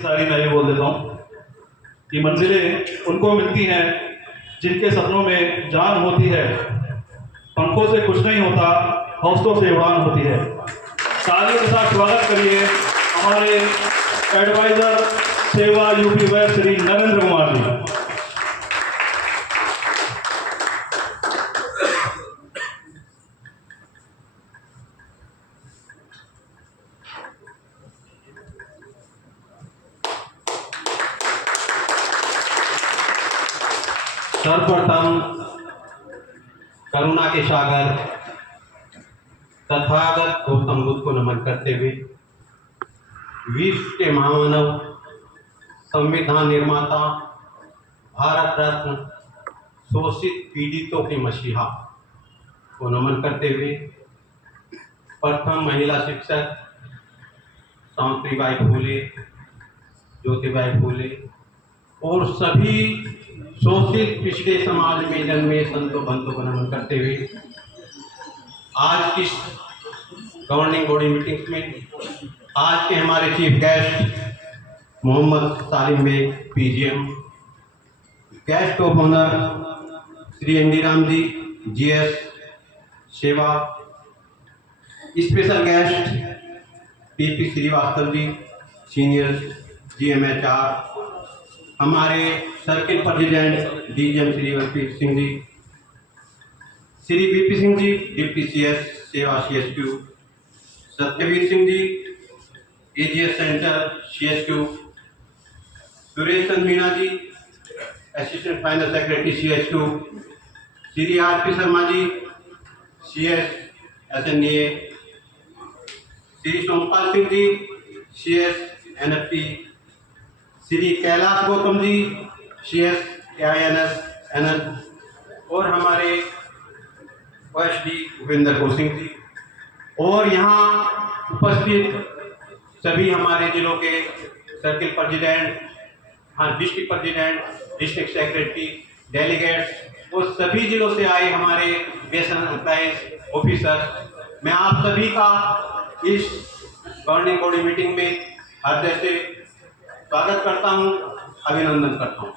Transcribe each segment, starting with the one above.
सारी मैं भी बोल देता हूँ कि मंजिलें उनको मिलती हैं जिनके सपनों में जान होती है। पंखों से कुछ नहीं होता, हौसलों से उड़ान होती है। तालियों के साथ स्वागत करिए हमारे एडवाइजर सेवा यूपी वैस श्री नरेंद्र कुमार जी। सर्वप्रथम करुणा के सागर तथागत गौतम बुद्ध को नमन करते हुए विश्व के महामानव, संविधान निर्माता, भारत रत्न, शोषित पीड़ितों के मसीहा को नमन करते हुए प्रथम महिला शिक्षक सावित्रीबाई फूले, ज्योतिबाई फूले और सभी शोषित पिछड़े समाज में जन्मे संतों बंधुओं को नमन करते हुए आज की गवर्निंग बॉडी मीटिंग में आज के हमारे chief guest Mohammad Salim Baig PGM, guest of honour Shri ND Ram ji GS Seva, special guest PP Srivastava ji senior GMHR, our circle president DGM Shri Varpreet Singh ji, Shri BP Singh ji deputy CS Seva CSQ, Satyaveer Singh ji AGS centre CSQ, Suresh Chand Meena ji assistant final secretary CSQ, Shri RP Sharma ji CS SNDA, Shri Sompal Singh ji CS NFP, Shri Kailash Gautam ji CS एआईएनएस NL और हमारे OSD Bhupendra Kaur Singh ji और यहाँ उपस्थित सभी हमारे जिलों के circle president, district president, district secretary, delegates और सभी जिलों से आए हमारे बेसन एम्प्लॉइज ऑफिसर, मैं आप सभी का इस गवर्निंग बॉडी मीटिंग में हृदय से स्वागत करता हूं, अभिनंदन करता हूं।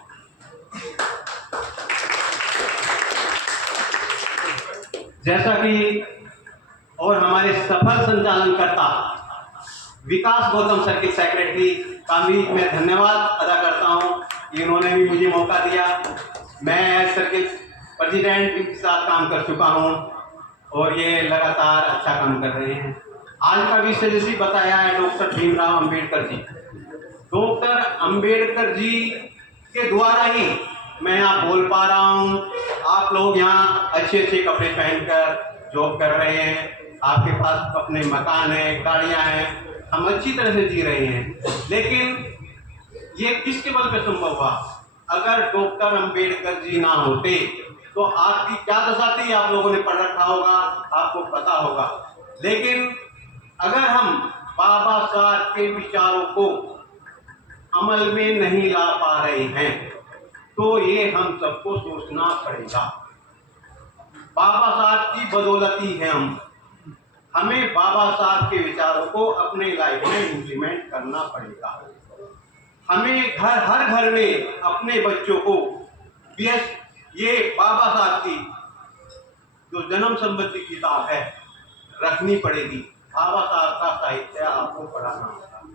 जैसा कि और हमारे सफल संचालनकर्ता विकास गौतम सर्किल सेक्रेटरी का भी मैं धन्यवाद अदा करता हूं कि उन्होंने भी मुझे मौका दिया। मैं सर्किल प्रेसिडेंट के साथ काम कर चुका हूं और ये लगातार अच्छा काम कर रहे हैं। आज का विषय जैसे बताया है डॉक्टर भीमराव अंबेडकर जी। डॉक्टर अंबेडकर जी के द्वारा ही मैं यहाँ बोल पा रहा हूँ। आप लोग यहाँ अच्छे अच्छे कपड़े पहनकर जॉब कर रहे हैं, आपके पास अपने मकान है, गाड़ियाँ हैं, हम अच्छी तरह से जी रहे हैं। लेकिन ये किसके बल पे संभव हुआ? अगर डॉक्टर अंबेडकर जी ना होते तो आपकी क्या दशा थी, आप लोगों ने पढ़ रखा होगा, आपको पता होगा। लेकिन अगर हम बाबा साहब के विचारों को अमल में नहीं ला पा रहे हैं तो ये हम सबको सोचना पड़ेगा। बाबा साहब की बदौलत ही है हमें बाबा साहब के विचारों को अपने लाइफ में इम्प्लीमेंट करना पड़ेगा। हमें हर घर में अपने बच्चों को ये बाबा साहब की जो जन्म संबंधी किताब है रखनी पड़ेगी। बाबा साहब का साहित्य आपको पढ़ाना होगा।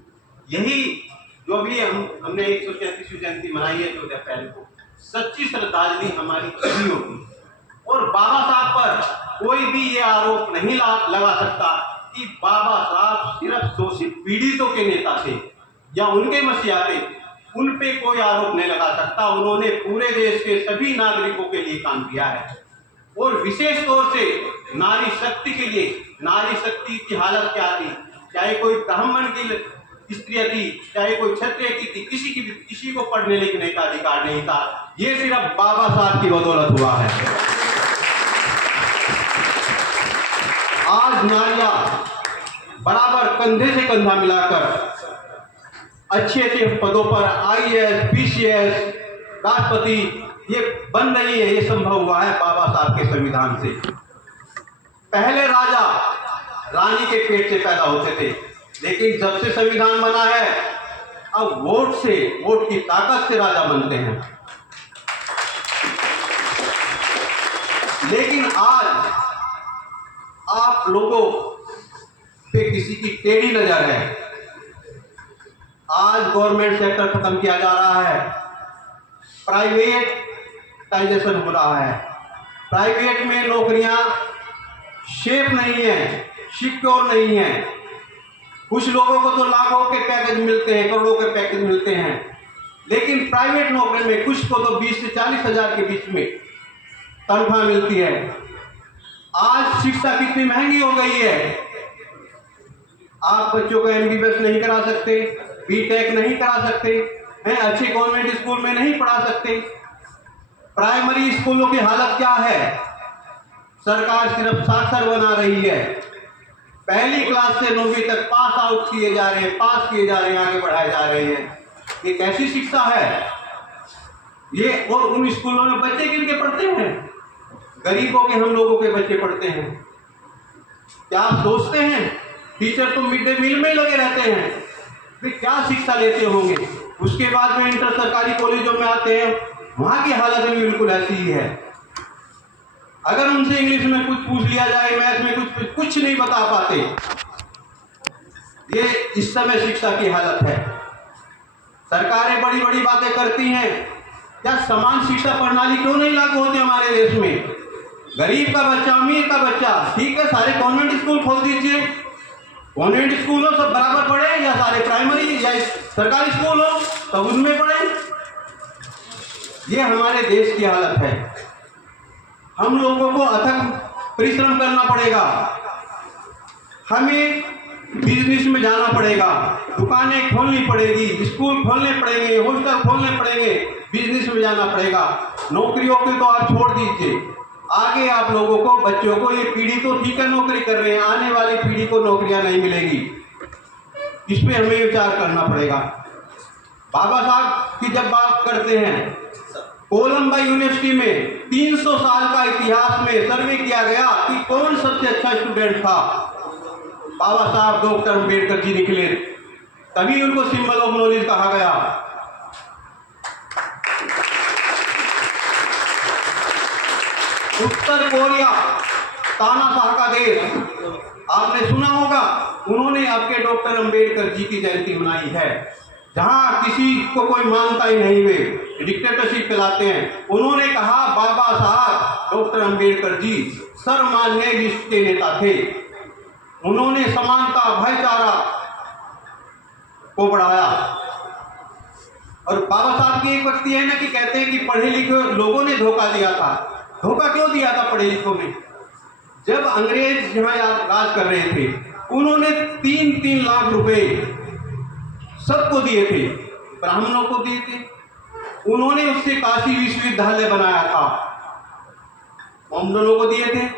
यही जो भी हमने 133वीं जयंती मनाई है 14 अप्रैल को, सच्ची श्रद्धांजलि हमारी यही होगी। और बाबा साहब पर कोई भी ये आरोप नहीं लगा सकता कि बाबा साहब सिर्फ शोषित पीड़ितों के नेता थे या उनके मसीहा थे, उन पे कोई आरोप नहीं लगा सकता। उन्होंने पूरे देश के सभी नागरिकों के लिए काम किया है और विशेष तौर से नारी शक्ति के लिए। नारी शक्ति की हालत क्या थी, चाहे कोई ब्राह्मण की स्त्री थी, चाहे कोई क्षत्रिय की थी, किसी को पढ़ने लिखने का अधिकार नहीं था। ये सिर्फ बाबा साहब की बदौलत हुआ है। आज नारियां बराबर कंधे से कंधा मिलाकर अच्छे अच्छे पदों पर आईएएस, पीसीएस, राष्ट्रपति ये बन रही है। ये संभव हुआ है बाबा साहब के संविधान से। पहले राजा रानी के पेट से पैदा होते थे, लेकिन जब से संविधान बना है अब वोट की ताकत से राजा बनते हैं। लेकिन आज आप लोगों पे किसी की टेढ़ी नजर है। आज गवर्नमेंट सेक्टर खत्म किया जा रहा है, प्राइवेटाइजेशन हो रहा है। प्राइवेट में नौकरियां सेफ नहीं है, सिक्योर नहीं है। कुछ लोगों को तो लाखों के पैकेज मिलते हैं, करोड़ों के पैकेज मिलते हैं, लेकिन प्राइवेट नौकरी में कुछ को तो 20 से 40 हजार के बीच में तनख्वाह मिलती है। आज शिक्षा कितनी महंगी हो गई है। आप बच्चों को MBBS नहीं करा सकते, BTech नहीं करा सकते हैं, अच्छे कॉन्वेंट स्कूल में नहीं पढ़ा सकते। प्राइमरी स्कूलों की हालत क्या है? सरकार सिर्फ साक्षर बना रही है। पहली क्लास से 9वीं तक पास आउट किए जा रहे हैं, आगे बढ़ाए जा रहे हैं। ये कैसी शिक्षा है ये? और उन स्कूलों में बच्चे किनके पढ़ते हैं? गरीबों के, हम लोगों के बच्चे पढ़ते हैं। क्या आप सोचते हैं टीचर तो मिड डे मील में ही लगे रहते हैं, वे क्या शिक्षा लेते होंगे? उसके बाद में इंटर सरकारी कॉलेजों में आते हैं, वहां की हालत भी बिल्कुल ऐसी ही है। अगर उनसे इंग्लिश में कुछ पूछ लिया जाए, मैथ में कुछ नहीं बता पाते। ये इस समय शिक्षा की हालत है। सरकारें बड़ी बड़ी बातें करती हैं, क्या समान शिक्षा प्रणाली क्यों नहीं लागू होती हमारे देश में? गरीब का बच्चा, अमीर का बच्चा, ठीक है, सारे कॉन्वेंट स्कूल खोल दीजिए। कॉन्वेंट स्कूल हो सब बराबर पढ़े, या सारे प्राइमरी या सरकारी स्कूल हो तब उनमें पढ़े। ये हमारे देश की हालत है। हम लोगों को अथक परिश्रम करना पड़ेगा, हमें बिजनेस में जाना पड़ेगा, दुकानें खोलनी पड़ेगी, स्कूल खोलने पड़ेंगे, हॉस्टल खोलने पड़ेंगे, बिजनेस में जाना पड़ेगा। नौकरियों की तो आप छोड़ दीजिए, आगे आप लोगों को, बच्चों को, ये पीढ़ी तो ठीक है नौकरी कर रहे हैं, आने वाली पीढ़ी को नौकरियां नहीं मिलेगी। इस पे हमें विचार करना पड़ेगा। बाबा साहब की जब बात करते हैं, कोलंबा यूनिवर्सिटी में 300 साल का इतिहास में सर्वे किया गया कि कौन सबसे अच्छा स्टूडेंट था। बाबा साहब डॉक्टर अम्बेडकर जी निकले, तभी उनको सिंबल ऑफ नॉलेज कहा गया। उत्तर कोरिया, तानाशाह का देश, आपने सुना होगा, उन्होंने आपके डॉक्टर अम्बेडकर जी की जयंती मनाई है। जहां किसी को कोई मानता ही नहीं, वे डिक्टेटरशिप चलाते हैं। उन्होंने कहा बाबा साहब डॉक्टर अम्बेडकर जी सर्वमान्य विश्व के नेता थे। उन्होंने समानता, भाईचारा को बढ़ाया। और बाबा साहब की एक वक्ति है ना कि कहते हैं कि पढ़े लिखे लोगों ने धोखा दिया था। धोखा क्यों दिया था पढ़े लिखों ने? जब अंग्रेज यहाँ राज कर रहे थे, उन्होंने 3-3 लाख रुपए सबको दिए थे, ब्राह्मणों को दिए थे। उन्होंने उससे काशी विश्वविद्यालय बनाया था, ब्राह्मणों को दिए थे।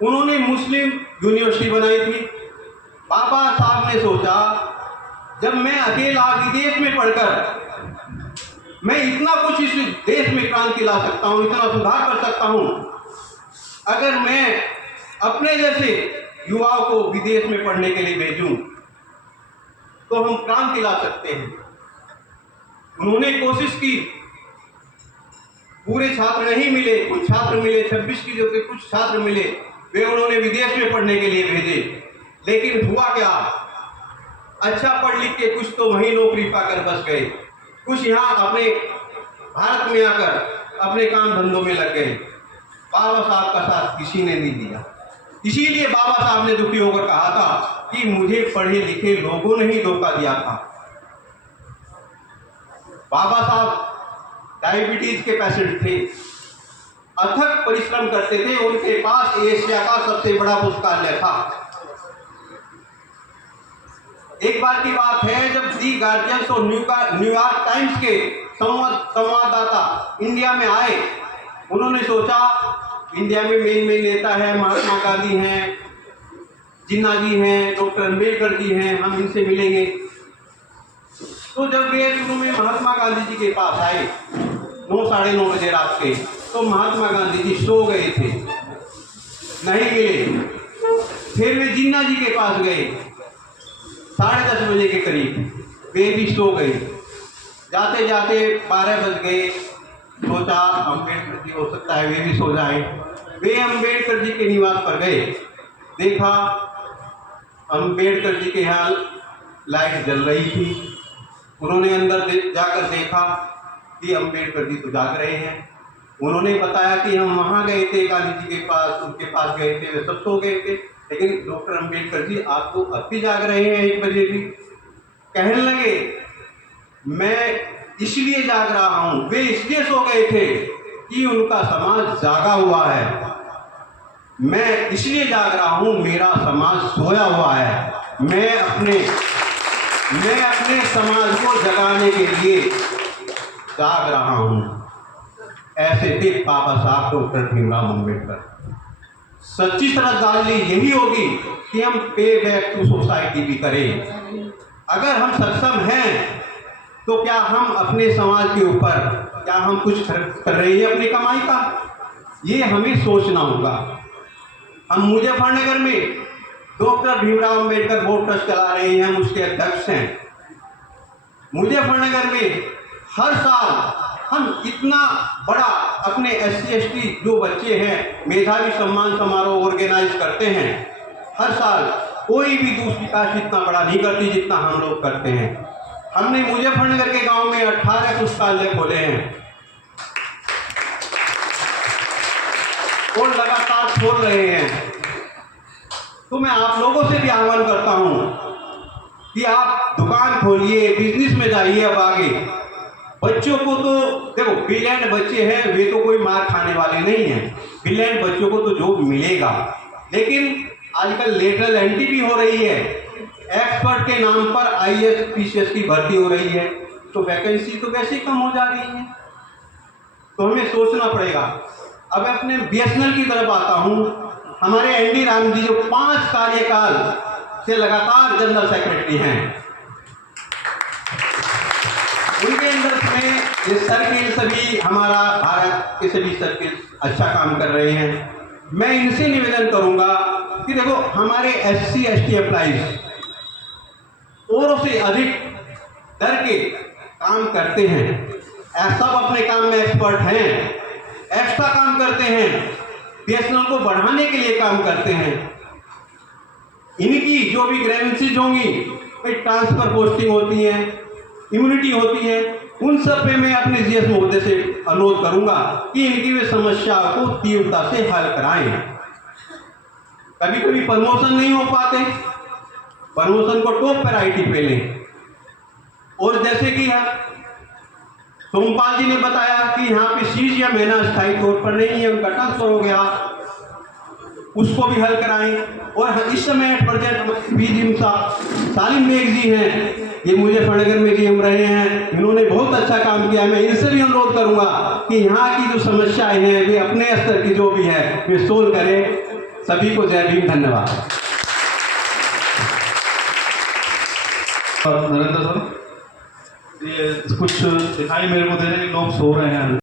उन्होंने मुस्लिम यूनिवर्सिटी बनाई थी। बाबा साहब ने सोचा, जब मैं अकेला विदेश में पढ़कर मैं इतना कुछ इस देश में क्रांति ला सकता हूँ, इतना सुधार कर सकता हूँ, अगर मैं अपने जैसे युवाओं को विदेश में पढ़ने के लिए भेजूं तो हम क्रांति ला सकते हैं। उन्होंने कोशिश की, पूरे छात्र नहीं मिले, कुछ छात्र मिले, 26 की जो थे कुछ छात्र मिले, वे उन्होंने विदेश में पढ़ने के लिए भेजे। लेकिन हुआ क्या, अच्छा पढ़ लिख के कुछ तो वहीं नौकरी पाकर बस गए, कुछ यहाँ अपने भारत में आकर अपने काम धंधों में लग गए। बाबा साहब का साथ किसी ने नहीं दिया। इसीलिए बाबा साहब ने दुखी होकर कहा था कि मुझे पढ़े लिखे लोगों ने ही धोखा दिया था। बाबा साहब डायबिटीज के पेशेंट थे, अथक परिश्रम करते थे, उनके पास एशिया का सबसे बड़ा पुस्तकालय था। एक बार की बात है, जब दी गार्जियंस और न्यूयॉर्क टाइम्स के संवाददाता इंडिया में आए, उन्होंने सोचा इंडिया में मेन नेता है, महात्मा गांधी हैं, जिन्ना जी हैं, डॉक्टर अम्बेडकर जी हैं, हम इनसे मिलेंगे। तो जब वे शुरू में महात्मा गांधी जी के पास आए 9-9:30 बजे रात के, तो महात्मा गांधी जी सो गए थे, नहीं मिले। फिर वे जिन्ना जी के पास गए 10:30 बजे के करीब, वे भी सो गई। जाते जाते 12 बज गए। सोचा अम्बेडकर जी हो सकता है वे भी सो जाए। वे अम्बेडकर जी के निवास पर गए। देखा अम्बेडकर जी के यहाँ लाइट जल रही थी। उन्होंने अंदर जाकर देखा कि अम्बेडकर जी तो जाग रहे हैं। उन्होंने बताया कि हम वहाँ गए थे गांधी जी के पास, उनके पास गए थे, वे सब सो गए थे, लेकिन डॉक्टर अम्बेडकर जी आप तो अब भी जाग रहे हैं 1 बजे भी। कहने लगे मैं इसलिए जाग रहा हूँ, वे इसलिए सो गए थे कि उनका समाज जागा हुआ है। मैं इसलिए जाग रहा हूँ, मेरा समाज सोया हुआ है। मैं अपने समाज को जगाने के लिए जाग रहा हूँ। ऐसे थे बाबा साहब डॉक्टर भीमराव अम्बेडकर। सच्ची श्रद्धांजलि यही होगी कि हम पे बैक टू सोसाइटी भी करें। अगर हम सक्षम हैं तो क्या हम अपने समाज के ऊपर क्या हम कुछ कर रहे हैं अपनी कमाई का, ये हमें सोचना होगा। हम मुजफ्फरनगर में doctor Bhimrao Ambedkar board trust चला रहे हैं, हम उसके अध्यक्ष हैं। मुजफ्फरनगर में हर साल हम इतना बड़ा अपने SC ST जो बच्चे हैं मेधावी सम्मान समारोह ऑर्गेनाइज करते हैं। हर साल कोई भी दूसरी कास्ट इतना बड़ा नहीं करती जितना हम लोग करते हैं। हमने मुजफ्फरनगर के गांव में 18 पुस्तकालय खोले हैं और लगातार खोल रहे हैं। तो मैं आप लोगों से भी आह्वान करता हूं कि आप दुकान खोलिए, बिजनेस में जाइए। अब आगे बच्चों को तो देखो, ब्रिलियंट बच्चे हैं, वे तो कोई मार खाने वाले नहीं हैं। ब्रिलियंट बच्चों को तो जॉब मिलेगा, लेकिन आजकल लेटरल एंट्री भी हो रही है। एक्सपर्ट के नाम पर IAS PCS की भर्ती हो रही है, तो वैकेंसी तो वैसे ही कम हो जा रही है। तो हमें सोचना पड़ेगा। अब अपने BSNL की तरफ आता हूँ। हमारे ND राम जी जो 5 कार्यकाल से लगातार जनरल सेक्रेटरी हैं, उनके अंदर में ये सर्किल सभी हमारा भारत के सभी सर्किल अच्छा काम कर रहे हैं। मैं इनसे निवेदन करूंगा कि देखो हमारे SC ST एम्प्लॉइज औरों से अधिक डर के काम करते हैं। सब अपने काम में एक्सपर्ट हैं, एक्स्ट्रा काम करते हैं, BSNL को बढ़ाने के लिए काम करते हैं। इनकी जो भी ग्रेवेंसीज होंगी, ट्रांसफर पोस्टिंग होती है, इम्यूनिटी होती है, उन सब पे मैं अपने GS महोदय से अनुरोध करूंगा कि इनकी वे समस्या को तीव्रता से हल कराएं। कभी कभी प्रमोशन नहीं हो पाते, प्रमोशन को टॉप प्रायोरिटी पे लें। और जैसे कि सोमपाल जी ने बताया कि यहाँ पे सीज या महीना स्थायी तौर पर नहीं है, उनका ट्रांसफर हो गया, उसको भी हल कराएं। और इस समय प्रोजेक्ट सालिम बेग जी हैं, ये मुजफ्फरनगर में जी हम रहे हैं, इन्होंने बहुत अच्छा काम किया। मैं इनसे भी अनुरोध करूंगा कि यहाँ की जो समस्याएं हैं वे अपने स्तर की जो भी है वे सोल्व करें। सभी को जय भीम, धन्यवाद। नरेंद्र सर, ये कुछ दिखाई मेरे को दे रहे हैं कि लोग सो रहे हैं।